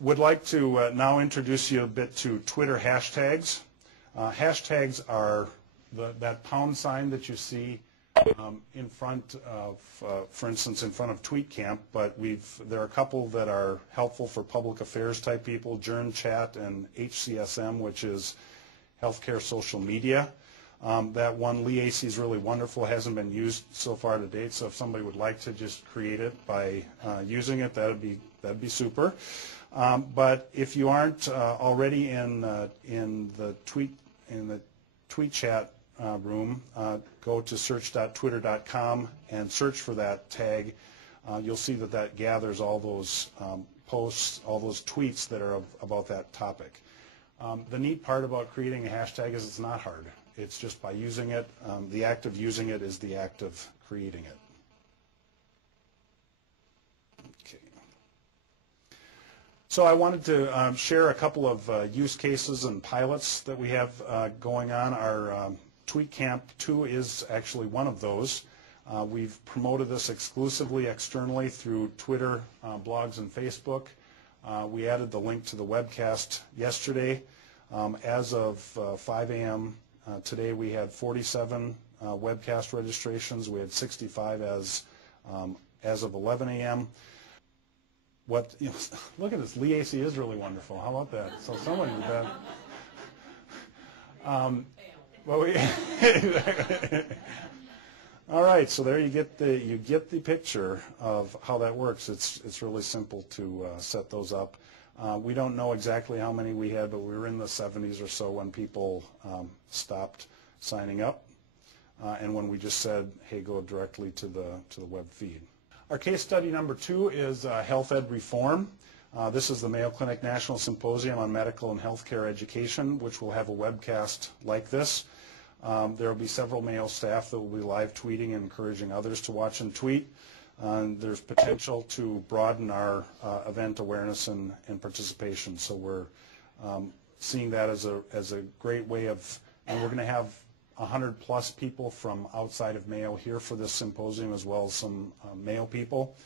Would like to now introduce you a bit to Twitter hashtags. Hashtags are that pound sign that you see in front of, for instance, in front of Tweetcamp, but there are a couple that are helpful for public affairs type people, Journ Chat and HCSM, which is healthcare social media. That one, Liacy, is really wonderful, hasn't been used so far to date, so if somebody would like to just create it by using it, that'd be super. But if you aren't already in the tweet chat room, go to search.twitter.com and search for that tag. You'll see that gathers all those posts, all those tweets that are about that topic. The neat part about creating a hashtag is it's not hard. It's just by using it. The act of using it is the act of creating it. Okay. So I wanted to share a couple of use cases and pilots that we have going on. Our Tweetcamp II is actually one of those. We've promoted this exclusively externally through Twitter, blogs, and Facebook. We added the link to the webcast yesterday. As of 5 a.m. Today, we had 47 webcast registrations. We had 65 as of 11 a.m. Look at this. Liacy is really wonderful. How about that? So someone did that. All right. So there you get the picture of how that works. It's really simple to set those up. We don't know exactly how many we had, but we were in the 70s or so when people stopped signing up, and when we just said, "Hey, go directly to the web feed." Our case study number 2 is Health Ed Reform. This is the Mayo Clinic National Symposium on Medical and Healthcare Education, which will have a webcast like this. There will be several Mayo staff that will be live tweeting and encouraging others to watch and tweet. There's potential to broaden our event awareness and participation. So we're seeing that as a great way of, and we're going to have 100+ people from outside of Mayo here for this symposium, as well as some Mayo people.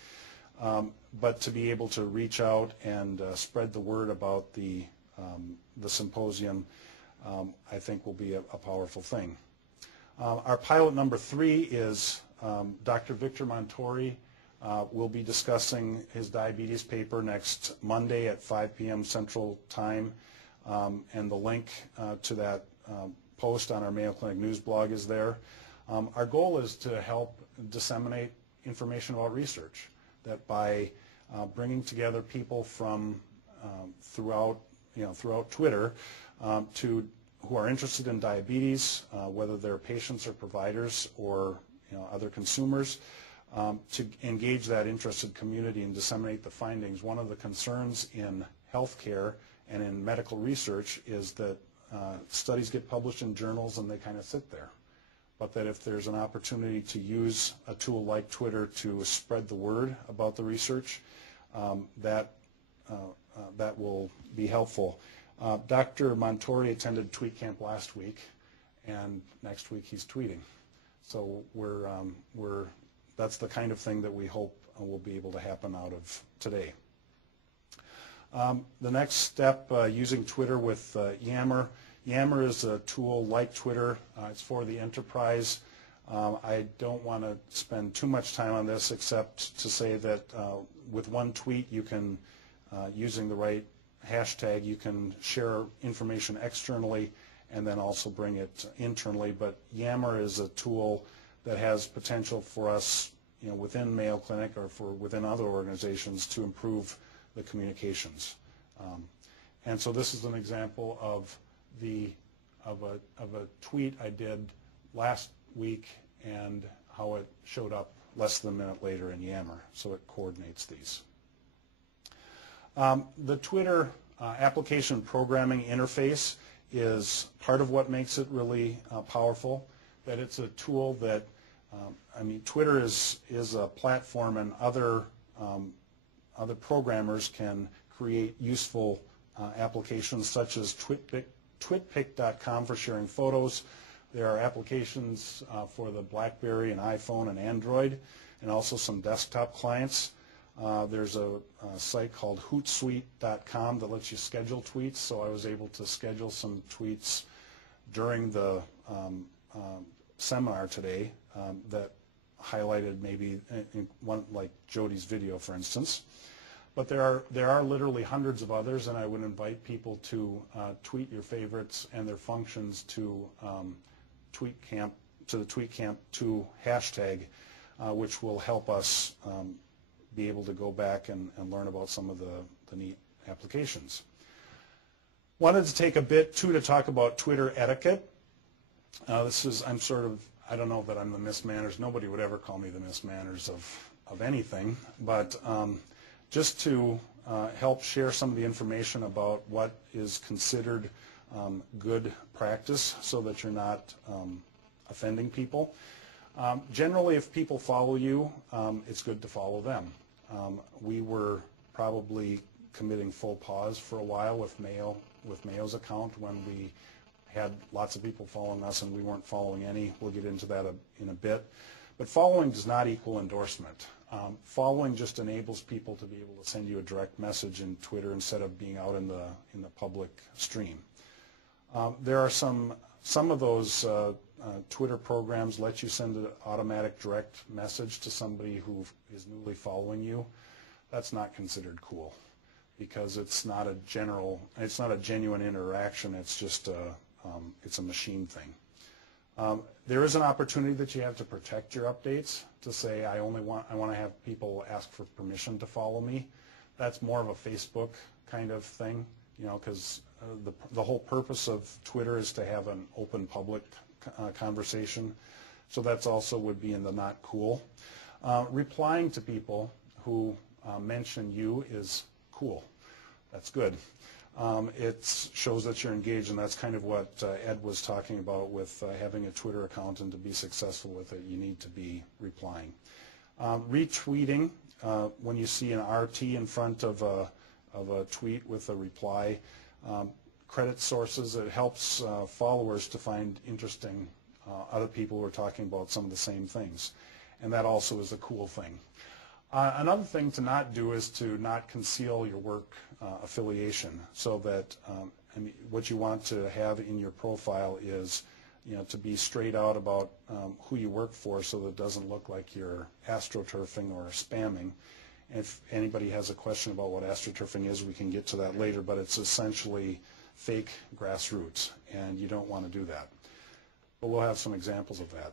But to be able to reach out and spread the word about the symposium, I think will be a powerful thing. Our pilot number 3 is Dr. Victor Montori will be discussing his diabetes paper next Monday at 5 p.m. Central Time, and the link to that post on our Mayo Clinic news blog is there. Our goal is to help disseminate information about research, that by bringing together people from throughout Twitter who are interested in diabetes, whether they're patients or providers or other consumers, to engage that interested community and disseminate the findings. One of the concerns in healthcare and in medical research is that studies get published in journals and they kind of sit there. But that if there's an opportunity to use a tool like Twitter to spread the word about the research, that will be helpful. Dr. Montori attended Tweetcamp last week, and next week he's tweeting. So that's the kind of thing that we hope will be able to happen out of today. The next step, using Twitter with Yammer. Yammer is a tool like Twitter. It's for the enterprise. I don't want to spend too much time on this except to say that with one tweet you can, using the right hashtag, you can share information externally and then also bring it internally. But Yammer is a tool that has potential for us, within Mayo Clinic or within other organizations to improve the communications. And so this is an example of a tweet I did last week and how it showed up less than a minute later in Yammer. So it coordinates these. The Twitter application programming interface is part of what makes it really powerful. That it's a tool that, Twitter is a platform, and other programmers can create useful applications such as twitpic.com for sharing photos. There are applications for the BlackBerry and iPhone and Android, and also some desktop clients. There's a site called hootsuite.com that lets you schedule tweets, so I was able to schedule some tweets during the seminar today that highlighted maybe one, like Jody's video, for instance. But there are literally hundreds of others, and I would invite people to tweet your favorites and their functions to the Tweetcamp II hashtag, which will help us be able to go back and learn about some of the neat applications. Wanted to take a bit too to talk about Twitter etiquette. I don't know that I'm the Miss Manners. Nobody would ever call me the Miss Manners of anything, but just to help share some of the information about what is considered good practice so that you're not offending people. Generally, if people follow you, it's good to follow them. We were probably committing faux pas for a while with Mayo's account when we had lots of people following us and we weren't following any. We'll get into that in a bit. But following does not equal endorsement. Following just enables people to be able to send you a direct message in Twitter instead of being out in the public stream. There are some of those Twitter programs let you send an automatic direct message to somebody who is newly following you. That's not considered cool because it's not a genuine interaction. It's just it's a machine thing. There is an opportunity that you have to protect your updates to say I want to have people ask for permission to follow me. That's more of a Facebook kind of thing, because the whole purpose of Twitter is to have an open public conversation. So that's also would be in the not cool. Replying to people who mention you is cool. That's good. It shows that you're engaged, and that's kind of what Ed was talking about with having a Twitter account, and to be successful with it, you need to be replying. Retweeting, when you see an RT in front of a tweet with a reply, credit sources, it helps followers to find interesting other people who are talking about some of the same things, and that also is a cool thing. Another thing to not do is to not conceal your work affiliation, so that what you want to have in your profile is to be straight out about who you work for, so that it doesn't look like you're astroturfing or spamming. If anybody has a question about what astroturfing is, we can get to that later, but it's essentially fake grassroots, and you don't want to do that. But we'll have some examples of that.